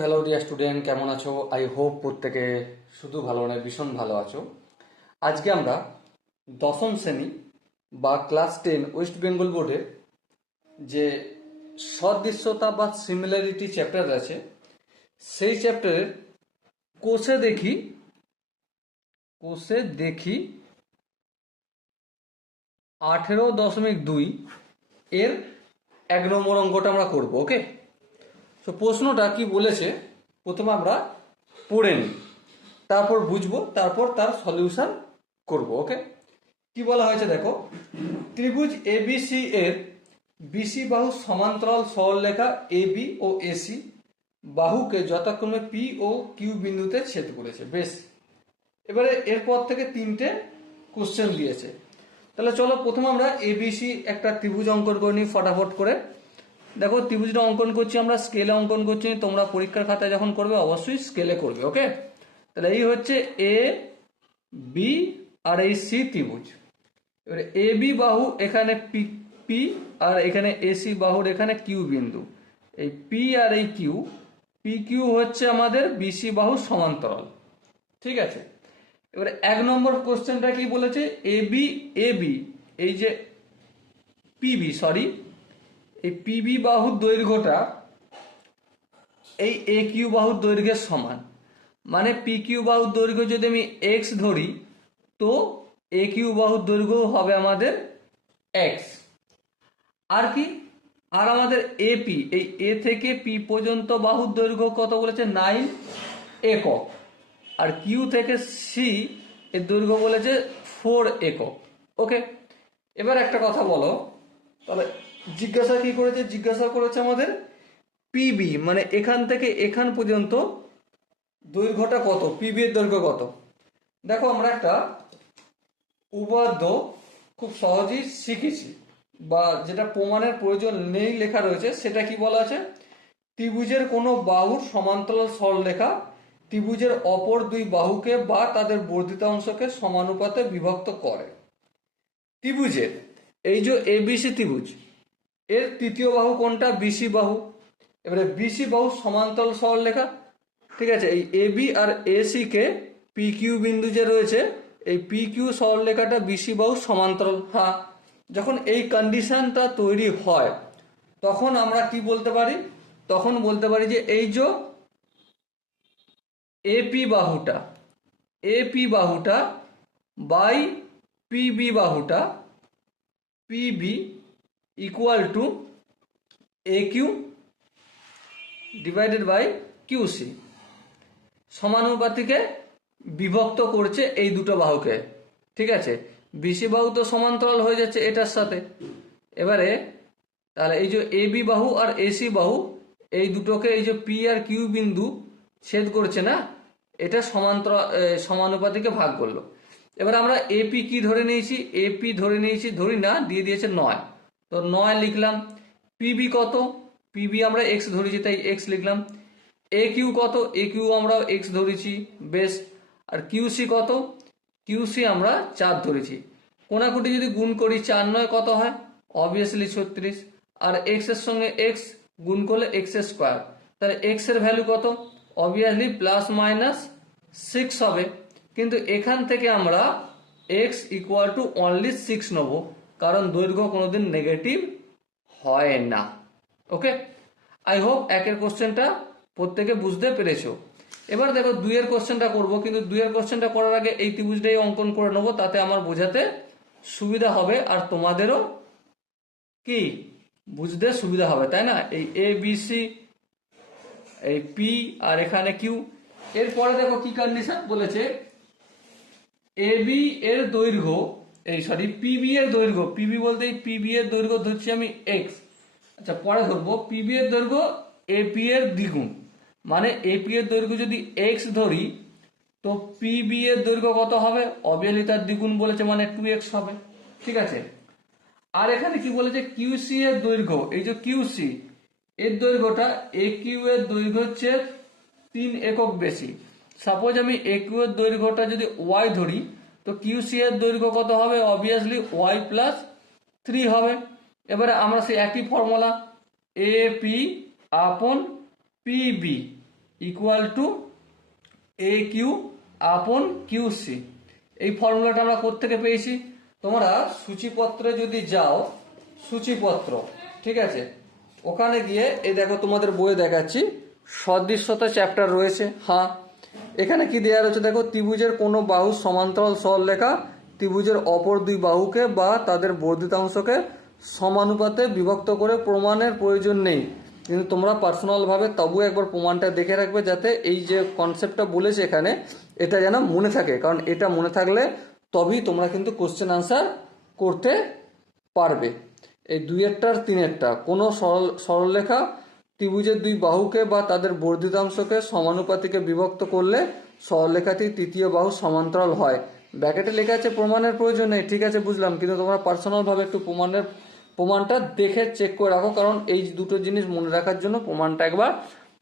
Hello dear student কেমন আছো? I hope প্রত্যেকে শুধু ভালো নয়, ভীষণ ভালো আছো। আজকে আমরা দশম শ্রেণি বা ক্লাস টেন ওয়েস্ট বেঙ্গল বোর্ডে যে সদৃশ্যতা বা সিমিলারিটি চ্যাপ্টার আছে, সেই চ্যাপ্টারের কোষে দেখি কোষে দেখি আঠেরো দশমিক দুই এর এক নম্বর অঙ্কটা আমরা করব ওকে তো প্রশ্নটা কি বলেছে? প্রথমে আমরা পড়ে নিই। তারপর বুঝব, তারপর তার সলিউশন করব ওকে কি বলা হয়েছে দেখো? ত্রিভুজ এ এবিসি এর বিসি বাহু সমান্তরাল সরলরেখা এবি ও এসি বাহুকে যথাক্রমে পি ও কিউ বিন্দুতে ছেদ করেছে। বেশ। এবারে এরপর থেকে তিনটে কোশ্চেন দিয়েছে। তাহলে চলো প্রথমে আমরা এবিসি একটা ত্রিভুজ অঙ্কন করে নিই, ফটাফট করে। দেখো, ত্রিভুজটা অঙ্কন করছি আমরা স্কেলে অঙ্কন করছি, তোমরা পরীক্ষার খাতায় যখন করবে, অবশ্যই স্কেলে করবে ওকে তাহলে এই হচ্ছে এ বি আর এই সি ত্রিভুজ। এবারে এ বি বাহু এখানে পি পি আর এখানে এসি বাহুর এখানে কিউ বিন্দু। এই পি আর এই কিউ পি কিউ হচ্ছে আমাদের বিসি বাহু সমান্তরাল, ঠিক আছে? এবারে এক নম্বর কোশ্চেনটা কি বলেছে? এ বি এ বি এই যে পি পিবি সরি এই পিবি বাহুর দৈর্ঘ্যটা এই এ কিউ বাহুর দৈর্ঘ্যের সমান। মানে পি কিউ বাহুর দৈর্ঘ্য যদি আমি এক্স ধরি, তো এ কিউ বাহুর দৈর্ঘ্য হবে আমাদের এক্স আর কি? আর আমাদের এপি এই এ থেকে পি পর্যন্ত বাহুর দৈর্ঘ্য কত বলেছে? নাইন একক। আর কিউ থেকে সি এর দৈর্ঘ্য বলেছে ফোর একক। ওকে এবার একটা কথা বলো। তবে জিজ্ঞাসা কি করেছে? জিজ্ঞাসা করেছে আমাদের পিবি মানে এখান থেকে এখান পর্যন্ত দৈর্ঘ্যটা কত? পিবি এর দৈর্ঘ্য কত? দেখো, আমরা একটা উপাদ্য খুব সহজেই শিখেছি, বা যেটা প্রমাণের প্রয়োজন নেই লেখা রয়েছে, সেটা কি বলা আছে? ত্রিভুজের কোনো বাহুর সমান্তরাল সরলরেখা ত্রিভুজের অপর দুই বাহুকে বা তাদের বর্ধিত অংশকে সমানুপাতে বিভক্ত করে। ত্রিভুজের, এই যে এবিসি ত্রিভুজ এর তৃতীয় বাহু কোনটা? বিসি বাহু। এবারে বিসি বাহু সমান্তরাল সরলরেখা ঠিক আছে, এই এবি আর এসি কে পি কিউ বিন্দু যে রয়েছে, এই পি কিউ সরলরেখাটা বিসি বাহু সমান্তরাল। হ্যাঁ যখন এই কন্ডিশনটা তৈরি হয়, তখন আমরা কি বলতে পারি? তখন বলতে পারি যে এই যে এপি বাহুটা এপি বাহুটা বাই পিবি বাহুটা PB to A Q divided by QC সমানুপাতিকে বিভক্ত করছে এই দুটো বাহুকে। ঠিক আছে? বিসি বাহু তো সমান্তরাল হয়ে যাচ্ছে এটার সাথে। এবারে তাহলে এই যে এ বি বাহু আর এসি বাহু, এই দুটোকে এই যে পি আর কিউ বিন্দু ছেদ করছে না, এটা সমান্তরাল সমানুপাতিকে ভাগ করল। এবার আমরা এপি কি ধরে নিয়েছি? এপি ধরে নিয়েছি, ধরি না, দিয়ে দিয়েছে নয়। তো নয় লিখলাম, পিবি কত? পিবি আমরা এক্স ধরেছি, তাই এক্স লিখলাম। এ কিউ কত? এ কিউ আমরা এক্স ধরেছি, বেশ। আর কিউসি কত? কিউসি আমরা চার ধরেছি। কোনাকুটি যদি গুণ করি, চার নয় কত হয়? অবভিয়াসলি ছত্রিশ। আর এক্সের সঙ্গে এক্স গুণ করলে এক্স স্কোয়ার তাহলে এক্সের ভ্যালু কত? অবভিয়াসলি প্লাস মাইনাস সিক্স হবে। কিন্তু এখান থেকে আমরা x equal to only six নেব। কারণ দৈর্ঘ্য কোনোদিন নেগেটিভ হয় না। ওকে আই হোপ একের কোশ্চেনটা প্রত্যেকে বুঝতে পেরেছ। এবার দেখো দুইয়ের কোশ্চেনটা করব, কিন্তু দুইয়ের কোশ্চেনটা করার আগে এই ত্রিভুজটাই অঙ্কন করে নেব, তাতে আমার বোঝাতে সুবিধা হবে আর তোমাদেরও কি? বুঝতে সুবিধা হবে, তাই না? এই এ বি সি এই পি আর এখানে কিউ এরপরে দেখো কি কন্ডিশন বলেছে? এ বি এর দৈর্ঘ্য এই সরি পিবি এর দৈর্ঘ্য পিবি বলতে পিবি এর দৈর্ঘ্য ধরছি আমি এক্স আচ্ছা পরে ধরবো পিবি এর দৈর্ঘ্য এপি এর দ্বিগুণ। মানে এপি এর দৈর্ঘ্য যদি এক্স ধরি, তো পিবি এর দৈর্ঘ্য কত হবে? অবিয়ালি তার দ্বিগুণ বলেছে মানে টু এক্স হবে। ঠিক আছে? আর এখানে কি বলেছে? কিউসি এর দৈর্ঘ্য, এই যে কিউসি এর দৈর্ঘ্যটা এ কিউ এর দৈর্ঘ্য হচ্ছে তিন একক বেশি। সাপোজ আমি এ কিউ এর দৈর্ঘ্যটা যদি ওয়াই ধরি তো কিউসি এর দৈর্ঘ্য কত হবে? অবভিয়াসলি ওয়াই প্লাস থ্রি হবে। এবারে আমরা সেই একই formula A P upon PB equal to A Q upon Q C এই ফর্মুলাটা আমরা কোত্থেকে পেয়েছি? তোমরা সূচিপত্রে যদি যাও, সূচিপত্র, ঠিক আছে? ওখানে গিয়ে, এই দেখো তোমাদের বইয়ে দেখাচ্ছি। সদৃশ্যতা চ্যাপ্টার রয়েছে। হ্যাঁ এখানে কি দেওয়া রয়েছে? দেখো, ত্রিভুজের কোনো বাহু সমান্তরাল সরলরেখা ত্রিভুজের অপর দুই বাহুকে বা তাদের বর্ধিতাংশকে সমানুপাতে বিভক্ত করে প্রমাণের প্রয়োজন নেই। কিন্তু তোমরা পার্সোনালভাবে তবু একবার প্রমাণটা দেখে রাখবে যাতে এই যে কনসেপ্টটা বলেছে এখানে, এটা যেন মনে থাকে। কারণ এটা মনে থাকলে তবেই তোমরা কিন্তু কোশ্চেন আনসার করতে পারবে। এই দুই একটার তিন একটা, কোনো সরল সরলরেখা ত্রিভুজের দুই বাহুকে বা তাদের বর্ধিতাংশকে সমানুপাতিকে বিভক্ত করলে সরলরেখাটি তৃতীয় বাহু সমান্তরাল হয়। ব্যাকেটে লেখা আছে প্রমাণের প্রয়োজন নেই। ঠিক আছে, বুঝলাম। কিন্তু তোমরা পার্সোনালভাবে একটু প্রমাণের, প্রমাণটা দেখে চেক করে রাখো, কারণ এই দুটো জিনিস মনে রাখার জন্য প্রমাণটা একবার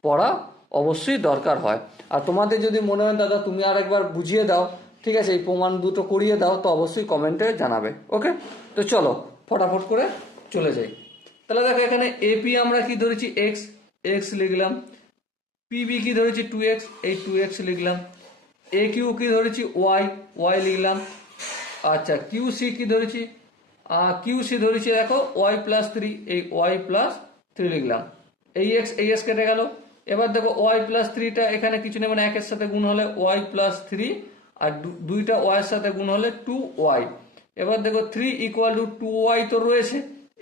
পড়া অবশ্যই দরকার হয়। আর তোমাদের যদি মনে হয়, দাদা, তুমি আর একবার বুঝিয়ে দাও। ঠিক আছে, এই প্রমাণ দুটো করিয়ে দাও, তো অবশ্যই কমেন্টে জানাবে। ওকে তো চলো, ফটাফট করে চলে যাই। তাহলে দেখো এখানে এপি আমরা কি ধরেছি? এক্স এক্স লিখলাম। পিবি কি ধরেছি? টু এক্স এই টু এক্স লিখলাম। এ কিউ কি ধরেছি? ওয়াই ওয়াই লিখলাম। আচ্ছা কিউ সি কি ধরেছি? কিউ সি ধরেছি দেখো ওয়াই প্লাস থ্রি এই ওয়াই প্লাস থ্রি লিখলাম। এই এক্স এই এক্স কেটে গেল। এবার দেখো ওয়াই প্লাস থ্রিটা এখানে কিছু নেই মানে একের সাথে গুণ হলে ওয়াই প্লাস থ্রি আর দুইটা ওয়াইয়ের সাথে গুণ হলে টু ওয়াই এবার দেখো three equal to two y তো রয়েছে।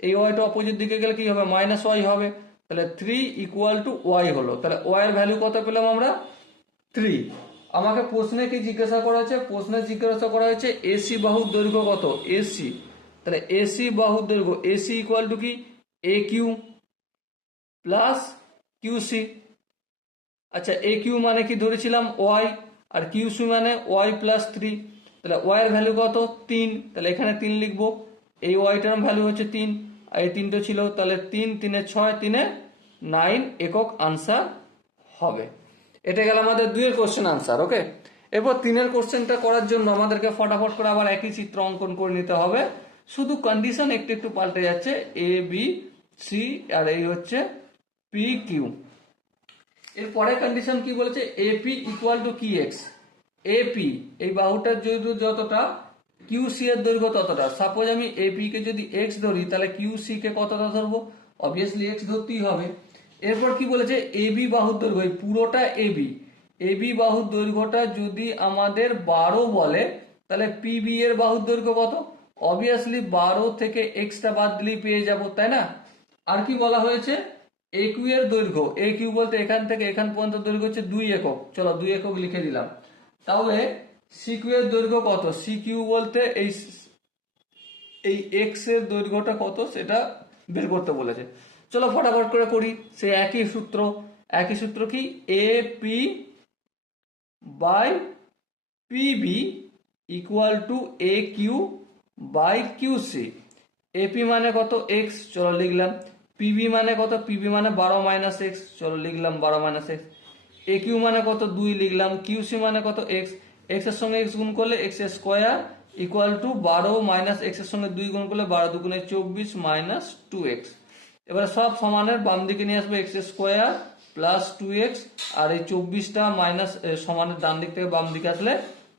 এই ওয়াইটা অপোজিট দিকে গেলে কি হবে? মাইনাস ওয়াই হবে। তাহলে থ্রি ইকুয়াল টু ওয়াই হলো। তাহলে ওয়াই এর ভ্যালু কত পেলাম আমরা? থ্রি আমাকে প্রশ্নে কি জিজ্ঞাসা করা হয়েছে? প্রশ্নে জিজ্ঞাসা করা হয়েছে এসি বাহুর দৈর্ঘ্য কত? এসি তাহলে এসি বাহুর দৈর্ঘ্য এসি ইকুয়াল টু কি? এ কিউ প্লাস কিউসি আচ্ছা এ কিউ মানে কি ধরেছিলাম? ওয়াই আর কিউসি মানে ওয়াই প্লাস থ্রি তাহলে ওয়াই এর ভ্যালু কত? তিন। তাহলে এখানে তিন লিখব। এই ওয়াইটার ভ্যালু হচ্ছে তিন। এই তিনটে ছিল, তাহলে তিন, তিনে ছয়, তিনে নাইন একক আনসার হবে। এটা গেল আমাদের দুইয়ের কোশ্চেন আনসার ওকে এরপর তিনের কোশ্চেনটা করার জন্য আমাদেরকে ফটাফট করে আবার একই চিত্র অঙ্কন করে নিতে হবে। শুধু কন্ডিশন একটু একটু পাল্টে যাচ্ছে এ বি সি আর এই হচ্ছে পি কিউ এর পরের কন্ডিশন কি বলেছে? এপি ইকুয়াল টু কি এক্স এপি এই বাহুটার দৈর্ঘ্য যতটা কিউসি এর দৈর্ঘ্য ততটা। সাপোজ আমি এপি কে যদি এক্স ধরি, তাহলে কিউসি কে কতটা ধরবো? অবভিয়াসলি এক্স ধরতেই হবে। এরপর কি বলেছে? এবি বাহুর দৈর্ঘ্য পুরোটা এবি এবি বাহুর দৈর্ঘ্যটা যদি আমাদের বারো বলে, তাহলে পিবি এর বাহুর দৈর্ঘ্য কত? অবভিয়াসলি বারো থেকে এক্সটা বাদ দিলেই পেয়ে যাব, তাই না? আর কি বলা হয়েছে? এ এর দৈর্ঘ্য। এ কিউ বলতে এখান থেকে এখান পর্যন্ত দৈর্ঘ্য হচ্ছে দুই একক। চলো দুই একক লিখে দিলাম। তাহলে সি কিউ এর দৈর্ঘ্য কত? সিকিউ বলতে এই এই এক্সের দৈর্ঘ্যটা কত সেটা বের করতে বলেছে। চলো ফটাফট করে করি, সে একই সূত্র। একই সূত্র কি? A P by PB equal to A Q by Q C AP মানে কত? এক্স চলো লিখলাম। পিবি মানে কত? পিবি মানে বারো মাইনাস এক্স চলো লিখলাম বারো মাইনাস এক্স এ কিউ মানে কত? দুই লিখলাম। কিউসি মানে কত? এক্স এক্সের সঙ্গে এক্স গুণ করলে এক্স স্কোয়ার ইকুয়াল টু বারো মাইনাস এক্সের সঙ্গে দুই গুণ করলে বারো দুগুণে চব্বিশ মাইনাস টু এক্স এবারে সব সমানের বাম দিকে নিয়ে আসবে x square plus two x আর এই চব্বিশটা মাইনাস সমানের ডান দিক থেকে বাম দিকে আসলে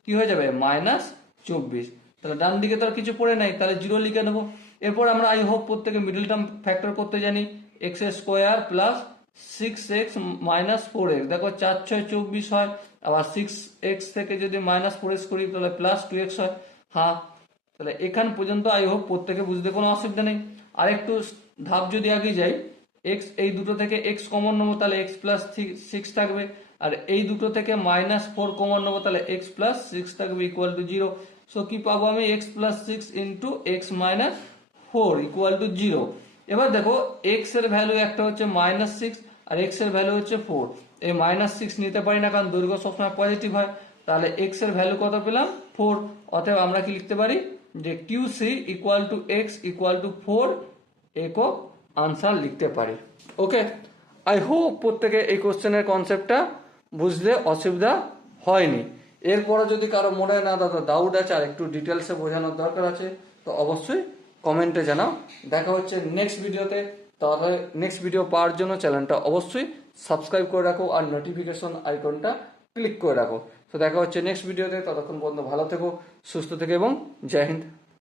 কি হয়ে যাবে? মাইনাস চব্বিশ। তাহলে ডান দিকে তো আর কিছু পড়ে নাই, তাহলে জিরো লিখে নেব। এরপর আমরা আই হোপ প্রত্যেকে মিডল টার্ম ফ্যাক্টর করতে জানি x square plus six x minus four x দেখো চার ছয় চব্বিশ হয়, আবার সিক্স এক্স থেকে যদি মাইনাস ফোর এক্স করি, তাহলে প্লাস টু এক্স হয়। হ্যাঁ তাহলে এখান পর্যন্ত আই হোক প্রত্যেকে বুঝতে কোনো অসুবিধা নেই। আর একটু ধাপ যদি আগে যাই এক্স এই দুটো থেকে এক্স কমন নেব, তাহলে এক্স প্লাস সিক্স থাকবে। আর এই দুটো থেকে মাইনাস ফোর কমন নেব, তাহলে এক্স প্লাস সিক্স থাকবে ইকুয়াল টু জিরো সো কি পাবো আমি? X plus six into x minus four equal to zero এবার দেখো এক্সের ভ্যালু একটা হচ্ছে মাইনাস সিক্স আর এক্সের ভ্যালু হচ্ছে ফোর এই মাইনাস সিক্স নিতে পারি না কারণ দৈর্ঘ্য সবসময় পজিটিভ হয়। তাহলে এক্সের ভ্যালু কত পেলাম? ফোর অতএব আমরা কি লিখতে পারি? যে Q C equal to x equal to four একক আনসার লিখতে পারি। ওকে আই হোপ প্রত্যেকে এই কোশ্চেনের কনসেপ্টটা বুঝলে অসুবিধা হয়নি। এরপরে যদি কারও মনে না দাদা ডাউট আছে আর একটু ডিটেলসে বোঝানোর দরকার আছে, তো অবশ্যই কমেন্টে জানাও। দেখা হচ্ছে নেক্সট ভিডিওতে তাহলে নেক্সট ভিডিও পাওয়ার জন্য চ্যানেলটা অবশ্যই সাবস্ক্রাইব করে রাখো আর নোটিফিকেশন আইকনটা ক্লিক করে রাখো। তো দেখা হচ্ছে নেক্সট ভিডিওতে ততক্ষণ পর্যন্ত ভালো থেকো, সুস্থ থেকো এবং জয় হিন্দ।